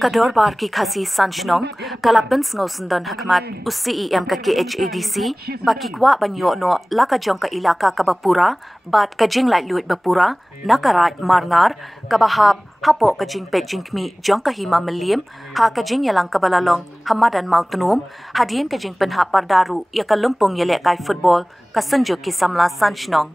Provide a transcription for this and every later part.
Kador bar ki khasi sanchnong kalapin sngosundan hakmat UCEM ka KHADC baki kwa banyo no laka jong ka ilaka ka bapura bat ka jing lai luit bapura nakarat marngar ka bahap hapo ka jing pet jing kmi jong ka hima melim ha ka jing yalang ka balalong hamadan mautunum hadien ka jing penha pardaru ya ka lumpung yele kai football ka sanjuk ki samla sanchnong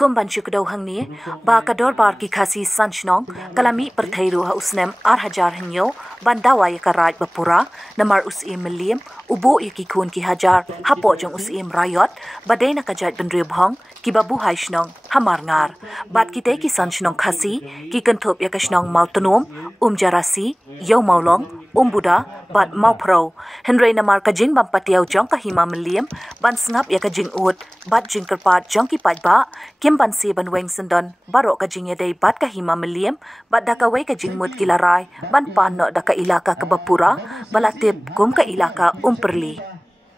kumban chukdo hangni ba kador bar ki khasi sanchnong kalami perthairu ha usnem 8000 hinyo bandawa ya ka raj bapura namar usim melim ubo ya ki khun ki hajar hapo jong usim rayot badai na ka jat benre bhong ki babu haishnong hamar ngar bat ki te ki sanchnong khasi ki kanthop ya ka shnong mautunum jarasi yau maulong buda bat mau pro henry namar ka jing bam patiau jong ka hima melim ban sngap ya ka jing ut bat jing kerpat jong ki pat ba kim ban si ban weng sendon baro ka jing ya dei bat ka hima melim bat da ka wei ka jing mut kilarai ban pan no da ka ilaka ka bapura balatip kum ka ilaka perli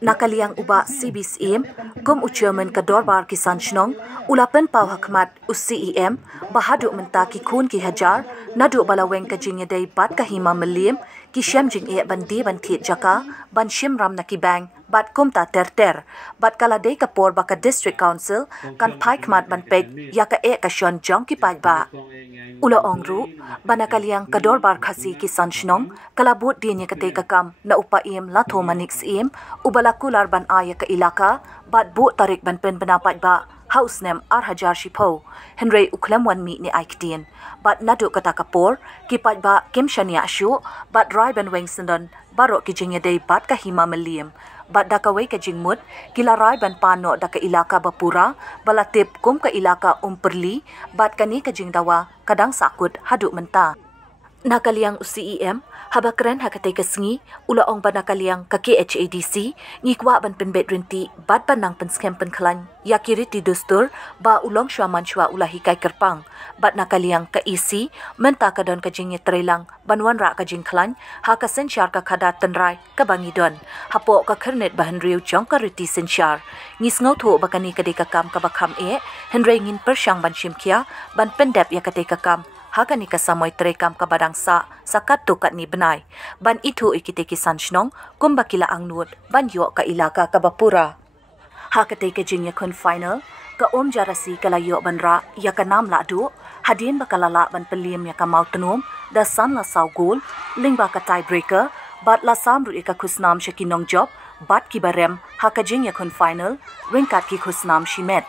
nakaliang uba CBCM kum uchairman ka dorbar ki sanchnong ulapen pau hakmat UCEM bahadu menta ki khun ki hajar nadu balaweng ka jing ya dei bat ka hima melim ki shem jing e bandi ban thit jaka ban shim ram na ki bang bat kumta ter bat kala dei ka por ba ka district council kan phai khmat ban pek ya ka e ka shon jong ki pai ba ula ongru banakaliang kador bar khasi ki sanchnong kala bot din ya ka te ka kam na upa em la thomanix em ubala kular ban aya ka ilaka bat bo tarik ban pen banapat ba house nem 8000 shipo henry uklam wan mi ni aikdin bat nadu kata kapor kipat ba kim shania shu bat rai ban weng sendon baro ki jingya dei bat ka hima melim bat dakawai ka jingmut kila rai ban pano daka ilaka bapura balatip kum ka ilaka perli bat kani ka jingdawa kadang sakut hadu menta nakaliang UCEM habakren hakate kasngi ula ong banakaliang ka KHADC ngikwa ban penbet rinti bat banang penskem penklan yakiriti dustur ba ulong shwaman shwa ulahi kai kerpang bat nakaliang ka EC menta kadon ka jingye trelang banwan ra ka jingklan ha ka senchar ka khada tenrai ka bangidon hapo ka khernet bahan riu jong ka riti senchar ngisngau tho bakani ka de ka kam ka bakham e henry ngin pershang ban shimkhia ban pendep yakate ka kam hakani ka samoy trekam ka badangsa sakat tukat ni benai ban itu ikite ki sanchnong kumbakila angnut ban yo ka ilaka ka bapura hakate ka jingya kun final ka jarasi kala yo banra ya ka nam la du hadin bakalala ban pelim ya ka mautunum da san la saugul lingba ka tiebreaker bat la samru ka khusnam shakinong job bat ki barem haka jingya kun final ringkat ki khusnam shimet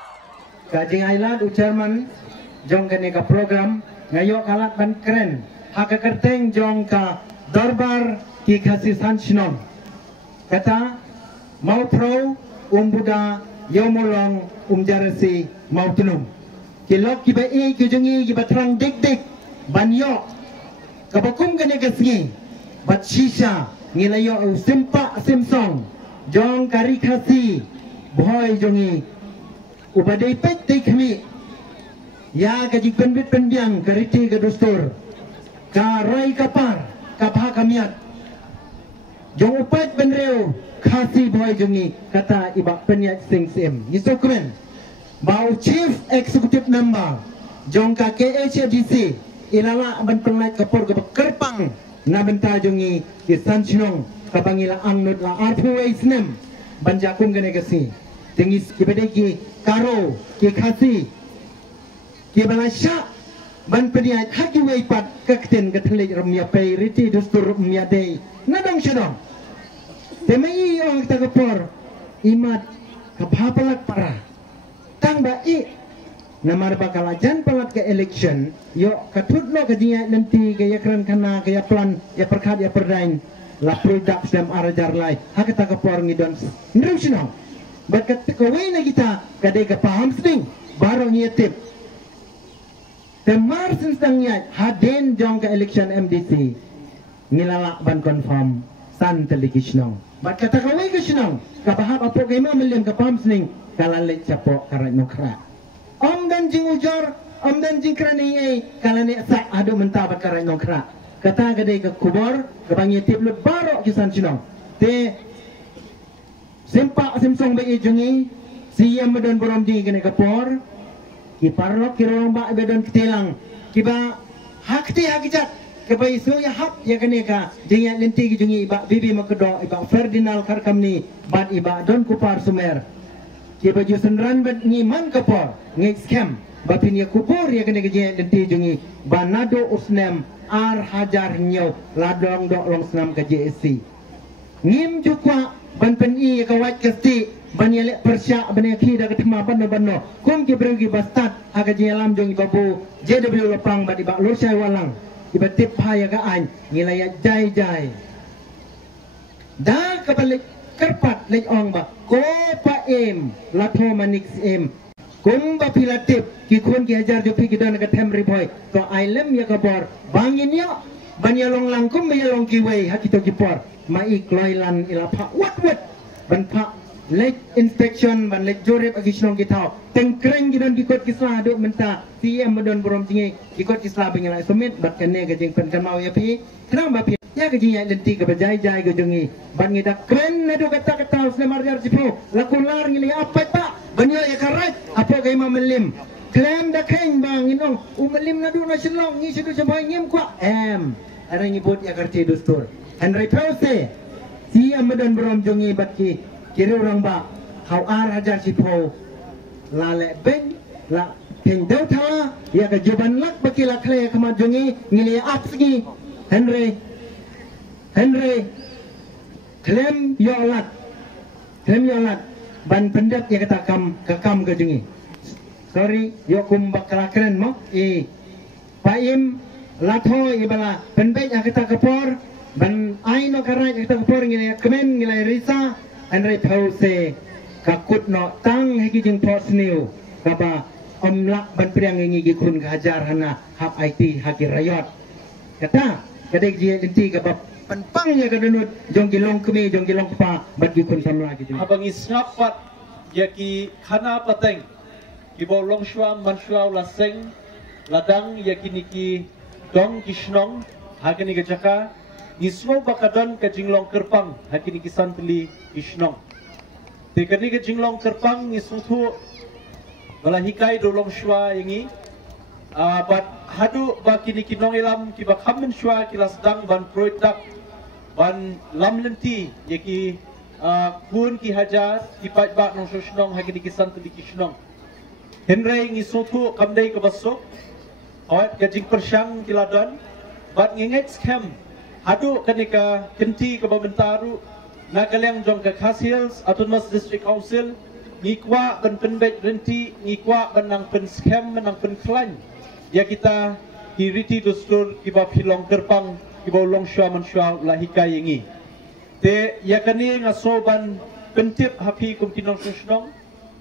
ka jing island chairman jong kene ka program ngayo kalat ban keren haka kerteng jong ka dorbar ki khasi sanchnong kata mau pro buda yomolong jarasi mau tunum ki lok ki ba e ki jongi ki batrang dik banyo ka bakum kene kasngi bat shisha ngilayo simpa simsong jong kari khasi boy jongi ubadai pet tekmi ya gaji penbit pendiang kariti ke dustur ka rai kapar kapha kamiat jong upat benreu khasi boy jongi kata iba penyat sing sim yisokren bau chief executive member jong ka KHADC ilala ban pengat kapor ke kerpang na benta jongi ki sanchnong kapangila angnut la arthway snem banjakung gane kasi tingis ki bedeki karo ki khasi ki balasya ban pediat haki wei pat kakten katlik ramya pay riti dustur ramya day nadang syadong temai orang tagapor imat kapapalak para tang ba i namar bakalajan palat ke election yo katutno kadiya nanti kaya kran kana kaya plan ya perkat ya perdain la produk sem arajar lai hak tagapor ngidon ndrum syadong bat katkawai na kita kadai kapaham sting baro ngiyatip temar sensangnya haden jong ke election MDC ngilala ban confirm san telikisnong bat kata kawai kisnong kapahap apo kay melim kapam sning kalalek capo karat nokra dan jing ujar dan jing krani ai kalane sa adu menta bat karat nokra kata gade ke kubor kabangi tip le baro kisan sinong te sempak simsong be jongi siyam medon borom di kene kapor ki parlok ki rong ba bedon kitelang ki ba hakti hakijat ke ba isu ya hap ya kene ka jeng lenti ki jungi ba bibi makedo iba Ferdinand Karkamni bat iba don kupar sumer ki ba jusenran bet ni man kapor ngi scam ba pin ya kupur ya kene ke jeng lenti jungi ba nado usnem ar hajar nyau ladong dok long senam ke JSC ngim jukwa ban pen i ka wat kasti ban yele persya ban ki da ketema ban banno kum ki bregi bastat aga jelam jong babu JW Lopang ba di ba lur sai walang iba tip phaya ga an ngilaya jai jai da ka balik kerpat lek ong ba ko pa em la tho manix em kum ba pilatip ki kun ki hajar jo pi ki don ka them riboy to ailem ya ka bor bangin ya ban ya long lang kum ya long ki wei hakito ki por mai kloilan ila pha wat ban pha lek inspection ban lek jorep agishnong kitau tengkreng gidon dikot kisla do menta CM badon borom jinge dikot kisla bengela summit bat kane ga jeng pen kan mau ya pi kenapa pi ya ga jing ya lenti ga bajai jai ga jungi ban ngida kren na do kata kata usle marjar jipo lakular ngili apa ta banyo ya karat apa ga imam melim klem da keng bang inong umelim na do na shlong ngi sidu sampai ngem kwa ada nyebut ya karti dustur Henry Pause CM badon borom jungi bat ki kiri orang ba hau ar hajar sipo la le beng la ping dau thala ya ka juban lak baki la kle kama jungi ngili ap sgi Henry klem yolat ban pendak ya kata kam ke jungi sorry yokum bakala keren mo paim latho ibala penbek ya kata kapor ban aino karai ya kata kapor ngili kemen ngili risa Andre Pause kakut no tang hegi jeng posniu kaba omlak ban priang ngi gi kun hajar hana hap IT hagi rayot kata kadek ji enti kaba penpang ya kadunut jong gilong kemi jong gilong pa bat gi kun samla gi habang isnapat yaki khana pateng ki bo long shwa man shwa laseng ladang yaki niki dong kishnong hagani ga jaka Nismo bakadon ke jinglong kerpang hakini kisan teli isnong. Tekani ke jinglong kerpang nisutu balahikai dolong shwa yangi. Bat hadu bakini kinong ilam ki bakhamen shwa kilas dang ban produk ban lam lenti yaki kun ki hajar ki pat bak nong shnong hakini kisan teli kisnong. Henry nisutu kamdai ke basok. Awat ke jing persyang kiladon bat nginget scam. Hadu ketika kenti ke Bamentaru Nagalang jong ke Khas Hills Autonomous District Council ngikwa ban penbek renti ngikwa benang pen scam menang pen klan ya kita hiriti dustur kiba pilong kerpang kiba long shwa man shwa lahika yengi te ya kani ngasoban pentip hapi kum kinong susnong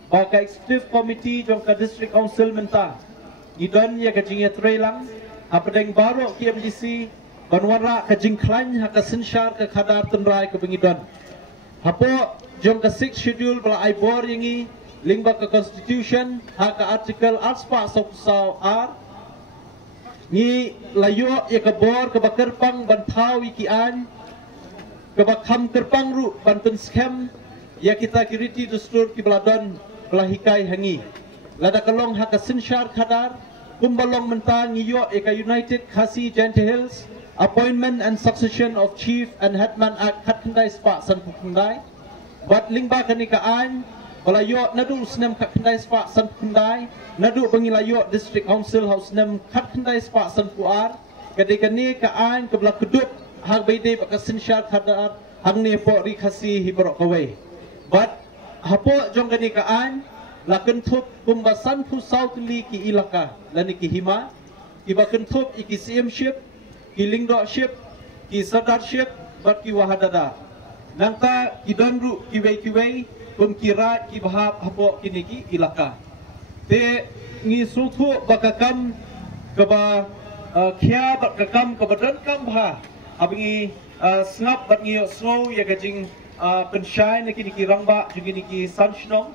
baka executive committee jong ke district council menta idon ya kajing ya trailang apedeng baro KMDC Banwara ke jingklan haka sinsyar ke kadar tenrai ke bengidon. Hapo jong ke 6 schedule bala aibor yangi lingba ke constitution haka artikel arspa sau ar ni layo ya ke bor ke bakerpang bantau ikian ke bakham kerpang ru banten scam ya kita kiriti dustur ki baladon balahikai hangi. Lada kelong haka sinsyar kadar kumbalong mentang ngiyo eka United Khasi Gentle Hills Appointment and Succession of Chief and Headman Act Katkandai Spa San Pukundai Bat lingba kanikaan Balayo nadu usnem Katkandai Spa San Pukundai Nadu bangilayo District Council House nem Katkandai Spa San Puar Kadikani kaan kebla keduk Hag baide bakasin syar kadar Hang ni po rikasi hibarok kawai Bat hapo jong kanikaan Lakentup kumbasan pusau tuli ki ilaka Lani ki hima Iba kentup iki CM-ship ki lingdokship, ki sardarship, bat ki wahadada. Nangta ki donru ki wei kum kira ki bahap hapo kini ki ilaka. Te ngi sutu bakakam keba kia bakakam keba dan kam bah. Abingi snap bat ngi snow ya gajing penshai niki niki rangba jungi niki sanshnong.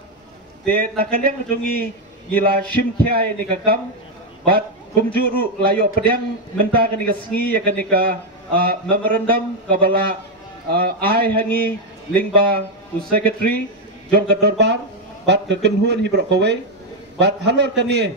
Te nakaliang jungi gila shim kia ni kakam bat kumjuru layo pedang menta kenika sengi ya kenika memorandum kabala ai hangi lingba tu secretary jong ke dorbar bat ke kenhuan hibrok kowe bat halor kani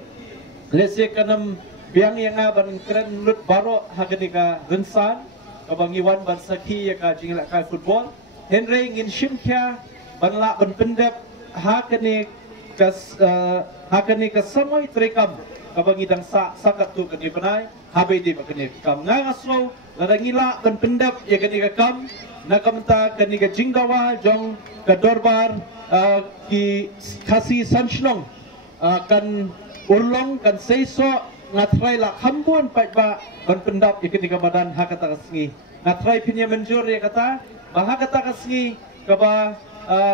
Lese kanam biang yang ban keren lut baro haganika rensan abang iwan ban saki ya ka jingla ka football Henry ngin shimkya ban la ban pendap hagani ka samai trekam abang idang sakat tu kani panai habe di bakani kam ngaslo ladang ila ban pendap ya kani ka kam nakamta kani ka jingdawa jong ka dorbar ki khasi sanchnong kan ulong kan seiso ngatrai la khambun pai ba ban pendap ikini ka badan hakata kasngi ngatrai pinya menjur ya kata bahakata kasngi ka ba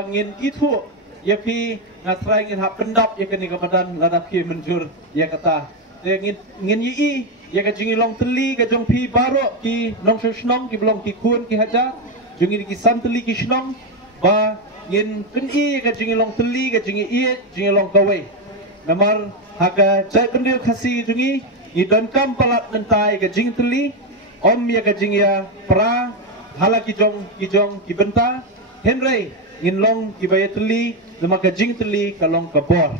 ngin itu ya pi ngatrai ngin hak pendap ikini ka badan ladap ki menjur ya kata ngin yi ya ka jingi long teli ka jong pi baro ki nong shnong ki belong ki kun ki haja jingi ki sam teli ki shnong ba ngin pen i ka jingi long teli ka jingi i jingi long kawai namar haka cai pendil khasi jungi idon kam palat mentai ke jing teli om ya ke jing ya pra hala ki jong ki benta henry in long ki bayat teli lama ke jing teli kalong ke bor